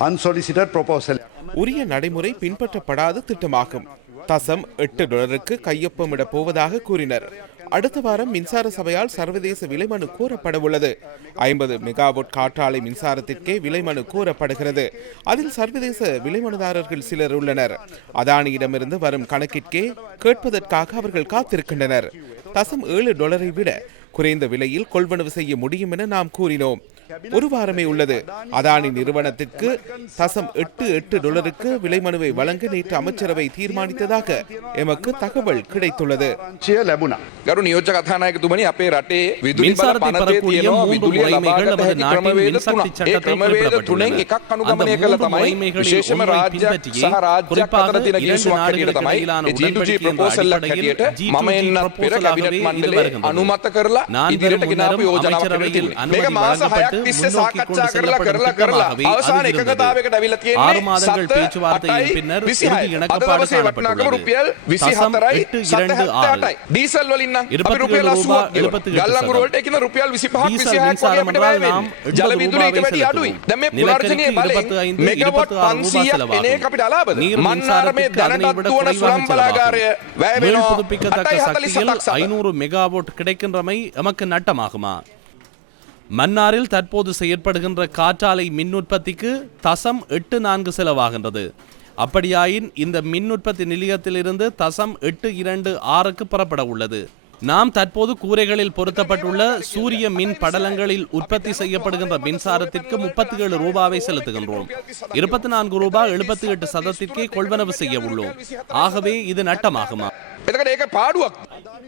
அன்சொலிசிட்டட் proposal உரிய நடைமுறை பின்பற்றப்படாத திட்டமாகும். தசம் எட்டு டாலருக்கு கையொப்பமிடப் போவதாக கூறினர். அடுத்த வாரம் மின்சார சபையால் சர்வதேச விலைமனு கோரப்பட உள்ளது. ஐம்பது மெகாவாட் காற்றாலை மின்சாரத்திற்கே விலைமனு கோரப்படுகிறது. அதில் சர்வதேச விலைமனுதாரர்கள் சிலர் உள்ளனர். அதானியிடமிருந்து வரும் கணக்கிற்கே கேட்பதற்காக அவர்கள் காத்திருக்கின்றனர். தசம் ஏழு டாலரை விட குறைந்த விலையில் கொள்வனவு செய்ய முடியும் என நாம் கூறினோம். ஒரு வாரமே உள்ளது அதானி நிறுவனத்திற்கு தசம் எட்டு எட்டு டாலருக்கு விலைமனுவை வழங்க நேற்று அமைச்சரவை தீர்மானித்ததாக எமக்கு தகவல் கிடைத்துள்ளது චිය ලැබුණා. ගරු නියෝජ්‍ය කතානායකතුමනි අපේ රටේ විදුලි බල மின்சாரத்தை පනතේ பெறக்கூடிய තියෙනවා மூன்று විදුලිය ලබා முறைமைகள் ගත நமது හැකි நாட்டின் ක්‍රමවේද மின்சக்தி තුනක්. ඒ சட்டத்தில் ක්‍රමවේද තුනෙන් குறிப்பிடப்பட்டுள்ளது එකක් அந்த අනුගමනය කළ மூன்று තමයි முறைமைகளில் විශේෂම ஒன்றை රාජ්‍යයක් பின்பற்றியே සහ රාජ්‍යයක් குறிப்பாக අතර තියෙන இரண்டு ගිවිසුමක් හැටියට நாடுகளுக்கு තමයි இடையிலான ඒ G2G உடன்படிக்கையின் proposal එකක් அடிப்படையில் හැටියට G2G මම එන්නත් පෙර proposal කැබිනට් ஆகவே இது මණ්ඩලේ வருகின்றது. අනුමත කරලා நான் ඉදිරියට வரும் ගෙනාපු முன்னரும் යෝජනාවක් அமைச்சரவையில் හැටියට அனுமதி මේක මාස வழங்கப்பட்டு 6ක් තිස්සේ முன்னோக்கி கொண்டு සාකච්ඡා කරලා செல்லப்படும் කරලා කරලා திட்டமாகவே අවසාන அது இருந்தது. එකගතාවයකට අවිලා තියෙන්නේ ஆறு மாதங்கள் සත பேச்சுவார்த்தையின் අටයි பின்னர் 26. இறுதி අද இணக்கப்பாடு දවසේ වටිනාකම காணப்பட்டுள்ளது. රුපියල් தசம் 24යි எட்டு සත இரண்டு ஆறு. 78යි ඩීසල් වලින් නම් අපි இருபத்தி රුපියල් ஏழு 80ක් ரூபாய், ගෙවනවා. எழுபத்தி எட்டு ගල් අඟුරු சதம். වලට එකින රුපියල් 25ක් டீசல் 26ක් மின்சாரம் වගේ අපිට என்றால் වැය நாம் වෙන්නේ. 80 ජල විදුලි ரூபாவை ඊට වැඩි செலுத்துவோம். අඩුයි. දැන් මේ நிலக்கரிக்கு පුරාර්ජනීය බලයෙන් 25, මෙගාවොට් 26 ரூபாய் 500ක් செலவாகும். එන එක අපිට අලාභද? நீர் මන්නාරමේ மின்சாரத்திற்கு அதனை දැනටත් விட දුවන குறைவாக සුළං බලාගාරය වැය மீள் වෙනවා புதுப்பிக்கத்தக்க 8යි சக்தியில் 47ක් සත. ஐநூறு மெகாவாட் கிடைக்கின்றமை எமக்கு நட்டமாகுமா மன்னாரில் தற்போது செயற்படுகின்ற காற்றாலை மின் உற்பத்திக்கு தசம் எட்டு நான்கு செலவாகின்றது. அப்படியாயின் இந்த மின் உற்பத்தி நிலையத்திலிருந்து தசம் எட்டு இரண்டு ஆறுக்கு புறப்பட உள்ளது. நாம் தற்போது கூரைகளில் பொருத்தப்பட்டுள்ள சூரிய மின் படலங்களில் உற்பத்தி செய்யப்படுகின்ற மின்சாரத்திற்கு முப்பத்தி ஏழு ரூபாவை செலுத்துகின்றோம். இருபத்தி நான்கு ரூபாய் எழுபத்தி எட்டு சதத்திற்கே கொள்வனவு செய்ய உள்ளோம். ஆகவே இது நட்டமாகுமா?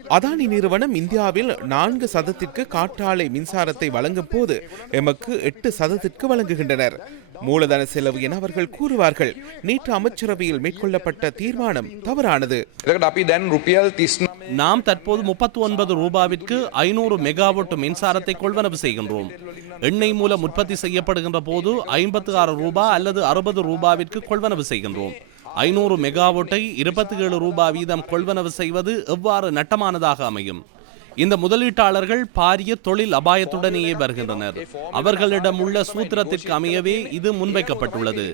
அதானி நிறுவனம் இந்தியாவில் நான்கு சதத்திற்கு காற்றாலை மின்சாரத்தை வழங்கும் போது எமக்கு எட்டு சதத்திற்கு வழங்குகின்றனர். மூலதன செலவு என அவர்கள் கூறுவார்கள். நேற்று அமைச்சரவையில் மேற்கொள்ளப்பட்ட தீர்மானம் தவறானது. நாம் தற்போது முப்பத்தி ஒன்பது ரூபாவிற்கு ஐநூறு மெகாவாட் மின்சாரத்தை கொள்வனவு செய்கின்றோம். எண்ணெய் மூலம் உற்பத்தி செய்யப்படுகின்ற போது ஐம்பத்து ஆறு ரூபாய் அல்லது அறுபது ரூபாவிற்கு கொள்வனவு செய்கின்றோம். ஐநூறு மெகாவோட்டை இருபத்தி ஏழு ரூபாய் வீதம் கொள்வனவு செய்வது எவ்வாறு நட்டமானதாக அமையும்? இந்த முதலீட்டாளர்கள் பாரிய தொழில் அபாயத்துடனேயே வருகின்றனர். அவர்களிடம் உள்ள சூத்திரத்திற்கு அமையவே இது முன்வைக்கப்பட்டுள்ளது.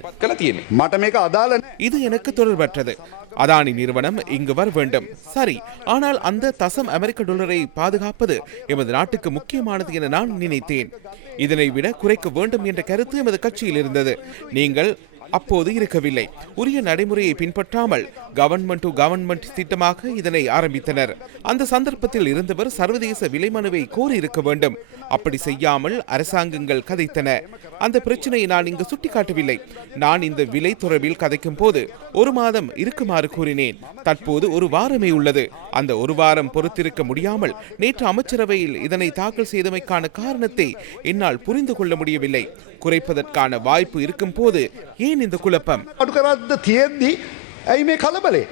இது எனக்கு தொடர்பற்றது. அதானி நிறுவனம் இங்கு வர வேண்டும். சரி ஆனால் அந்த தசம் அமெரிக்க டாலரை பாதுகாப்பது எமது நாட்டுக்கு முக்கியமானது என நான் நினைத்தேன். இதனை விட குறைக்க வேண்டும் என்ற கருத்து எமது கட்சியில் இருந்தது. நீங்கள் அப்போது இருக்கவில்லை. உரிய நடைமுறையை பின்பற்றாமல் கவர்மெண்ட் டு கவர்மெண்ட் திட்டமாக இதனை ஆரம்பித்தனர். அந்த சந்தர்ப்பத்தில் இருந்தவர் சர்வதேச விலைமனுவை கோரி இருக்க வேண்டும். அப்படி செய்யாமல் அரசாங்கங்கள் கதைத்தன. அந்த பிரச்சனையை நான் இங்கு சுட்டிக்காட்டவில்லை. நான் இந்த விலை தொடர்பில் கதைக்கும் போது ஒரு மாதம் இருக்குமாறு கூறினேன். தற்போது ஒரு வாரமே உள்ளது. அந்த ஒரு வாரம் பொறுத்திருக்க முடியாமல் நேற்று அமைச்சரவையில் இதனை தாக்கல் செய்தமைக்கான காரணத்தை என்னால் புரிந்து கொள்ள முடியவில்லை. குறைப்பதற்கான வாய்ப்பு இருக்கும் போது ஏன் இந்த குழப்பம்? கலபலே